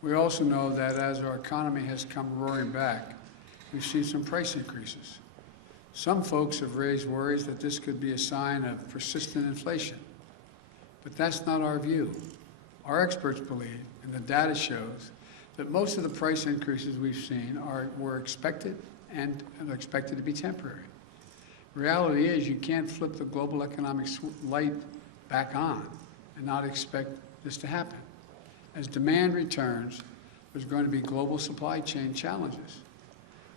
We also know that as our economy has come roaring back, we've seen some price increases. Some folks have raised worries that this could be a sign of persistent inflation, but that's not our view. Our experts believe, and the data shows, that most of the price increases we've seen were expected and are expected to be temporary. Reality is you can't flip the global economic light back on and not expect this to happen. As demand returns, there's going to be global supply chain challenges.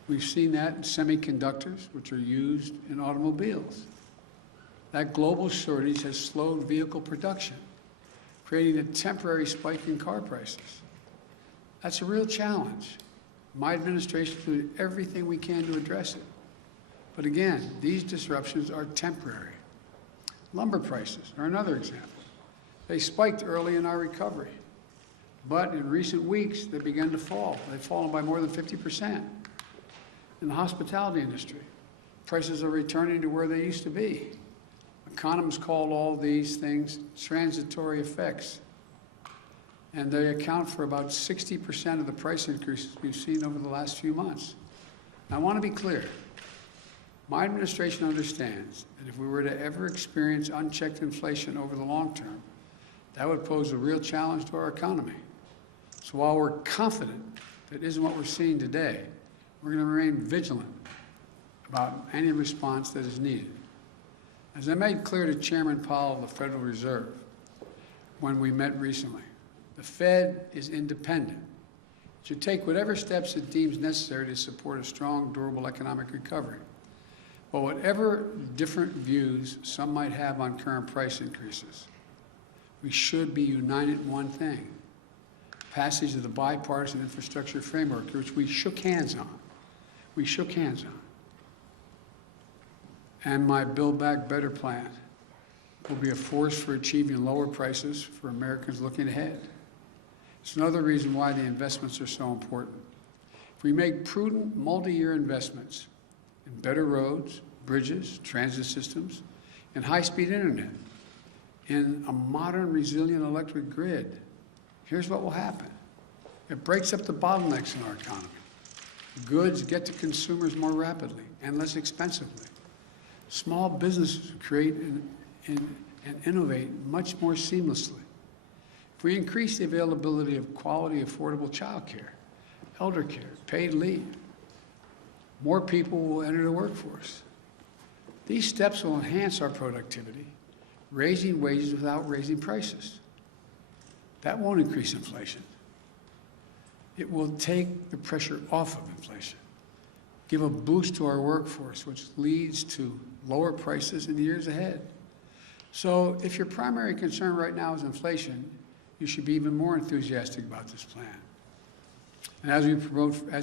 We've seen that in semiconductors, which are used in automobiles. That global shortage has slowed vehicle production, creating a temporary spike in car prices. That's a real challenge. My administration will do everything we can to address it. But again, these disruptions are temporary. Lumber prices are another example. They spiked early in our recovery, but in recent weeks, they began to fall. They've fallen by more than 50%. In the hospitality industry, prices are returning to where they used to be. Economists call all these things transitory effects, and they account for about 60% of the price increases we've seen over the last few months. Now, I want to be clear. My administration understands that if we were to ever experience unchecked inflation over the long term, that would pose a real challenge to our economy. So while we're confident that isn't what we're seeing today, we're going to remain vigilant about any response that is needed. As I made clear to Chairman Powell of the Federal Reserve when we met recently, the Fed is independent. It should take whatever steps it deems necessary to support a strong, durable economic recovery. But whatever different views some might have on current price increases, we should be united in one thing: passage of the bipartisan infrastructure framework, which we shook hands on. And my Build Back Better plan will be a force for achieving lower prices for Americans looking ahead. It's another reason why the investments are so important. If we make prudent multi-year investments in better roads, bridges, transit systems, and high-speed internet, in a modern, resilient electric grid, here's what will happen. It breaks up the bottlenecks in our economy. Goods get to consumers more rapidly and less expensively. Small businesses create and innovate much more seamlessly. If we increase the availability of quality, affordable child care, elder care, paid leave, more people will enter the workforce. These steps will enhance our productivity, raising wages without raising prices. That won't increase inflation. It will take the pressure off of inflation, give a boost to our workforce, which leads to lower prices in the years ahead. So if your primary concern right now is inflation, you should be even more enthusiastic about this plan. And as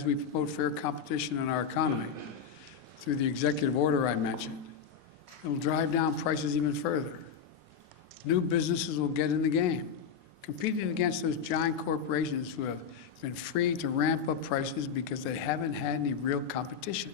we promote fair competition in our economy through the executive order I mentioned, it will drive down prices even further. New businesses will get in the game, competing against those giant corporations who have been free to ramp up prices because they haven't had any real competition.